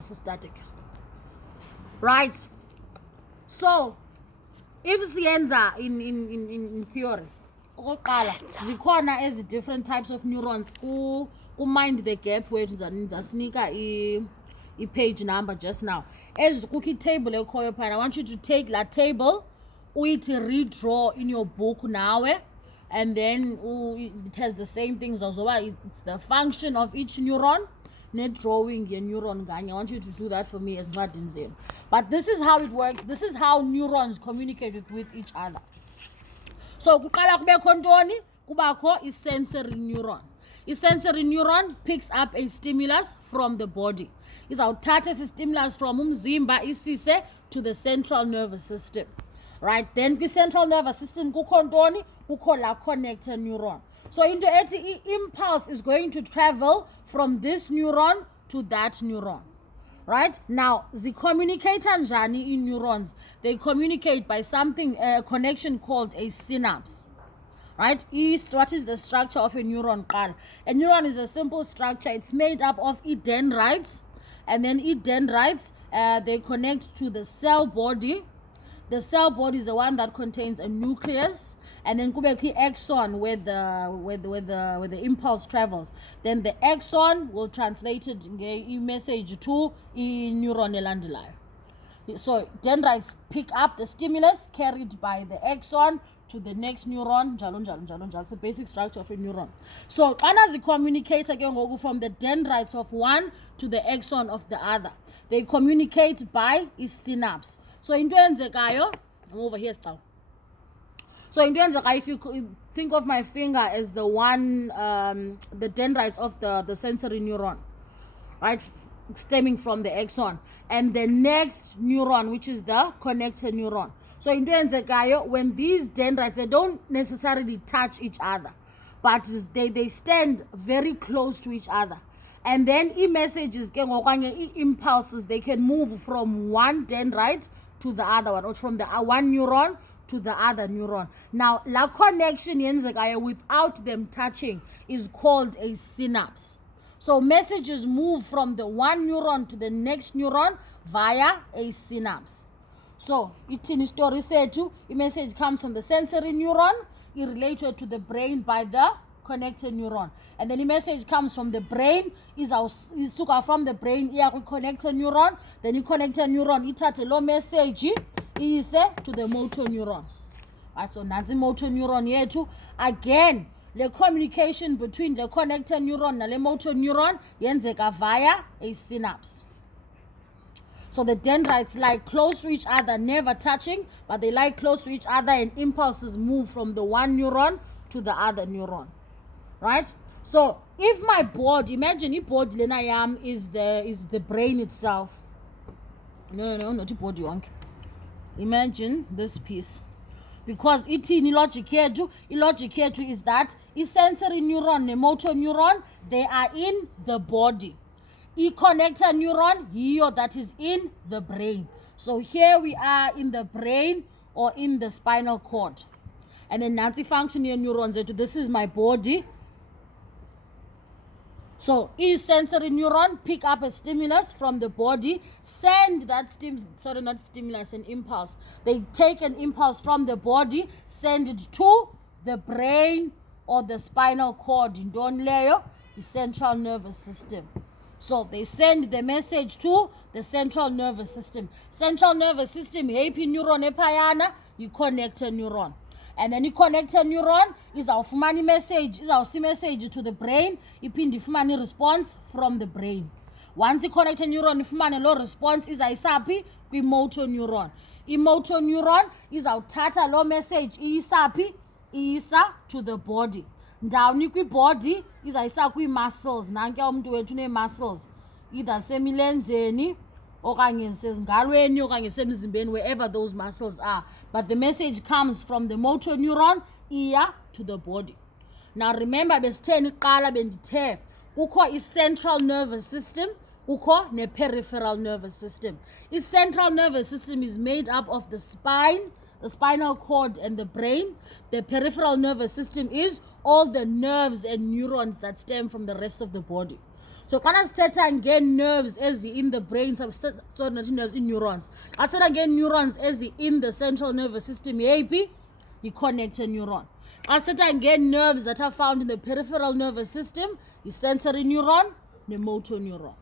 Static. Right. So if siyenza in theory, okokuqala zikhona ezi different types of neurons ku mind the gap wethu ndizasinika i-page number just now. As kukho table ekhoyo phana, I want you to take that table uyithi redraw in your book nawe, and then it has the same things. It's the function of each neuron ne-drawing ye-neuron nganye. I want you to do that for me as encwadini zenu. But this is how it works. This is how neurons communicate with each other. So kuqala kubekho ntoni? Kubakho i-sensory neuron. I-sensory neuron picks up a stimulus from the body. Izawuthatha esi stimulus from umzimba isise to the central nervous system. Right? Then kwi-central nervous system kukho ntoni? Kukho la connector neuron. So into ethi impulse is going to travel from this neuron to that neuron. Right? Now, they communicate njani in neurons. They communicate by something, a connection called a synapse. Right? What is the structure of a neuron? A neuron is a simple structure. It's made up of dendrites, and then dendrites, they connect to the cell body. The cell body is the one that contains a nucleus, and then kubekho axon where the impulse travels. Then the axon will translate it message to neuron elandelayo. So dendrites pick up the stimulus carried by the axon to the next neuron, njalo njalo njalo njalo. It's the basic structure of a neuron. So xana zicommunicate again from the dendrites of one to the axon of the other. They communicate by synapse. So into enzekayo, I'm over here still. So into enzekayo, if you think of my finger as the one, the dendrites of the sensory neuron, right, stemming from the axon, and the next neuron, which is the connector neuron. So into enzekayo, when these dendrites, they don't necessarily touch each other, but they stand very close to each other. And then messages, impulses, they can move from one dendrite to the other one, or from the one neuron to the other neuron. Now, la connection without them touching is called a synapse. So messages move from the one neuron to the next neuron via a synapse. So, in story said to, a message comes from the sensory neuron, it related to the brain by the connector neuron. And then the message comes from the brain, is from the brain, connector neuron, then the connector neuron, it had a low message, is to the motor neuron. Right, so nansi motor neuron yethu. Again, the communication between the connector neuron and the motor neuron yenzeka via a synapse. So the dendrites lie close to each other, never touching, but they lie close to each other, and impulses move from the one neuron to the other neuron. Right? So if my board, imagine if board lena yam is the brain itself. No, not board yonke. Imagine this piece. Because logic yethu is that sensory neuron ne motor neuron, they are in the body. Connector neuron, here that is in the brain. So here we are in the brain or in the spinal cord. And then nansi function here neurons, this is my body. So sensory neuron pick up a stimulus from the body, send that an impulse. They take an impulse from the body, send it to the brain or the spinal cord in the central nervous system. So they send the message to the central nervous system. Central nervous system, happy neuron epayana, you connect a neuron. And then you connect a neuron, is our fumani message, is our message to the brain, ipindi fumani response from the brain. Once you connect a neuron, fumani low response is isapi kwi motor neuron. Motor neuron is our tata low message, isapi, isa to the body. Ndawuni kwi body is isa kwi muscles. Nanke umntu wethu ne muscles. Either semilenzeni, okanye sezingalweni, okanye semzimbeni, wherever those muscles are. But the message comes from the motor neuron to the body. Now remember, besitheni kuqala bendithe kukho i-central nervous system, kukho ne-peripheral nervous system. I-central nervous system is made up of the spine, the spinal cord, and the brain. The peripheral nervous system is all the nerves and neurons that stem from the rest of the body. So xana sithetha ngee-nerves ezi-in the brain, sorry, not nerves, i-neurons. Xa sithetha ngee-neurons ezi-in the central nervous system, yeyiphi? Yi-connector neuron. Xa sithetha ngee-nerves that are found in the peripheral nervous system, yi-sensory neuron ne-motor neuron.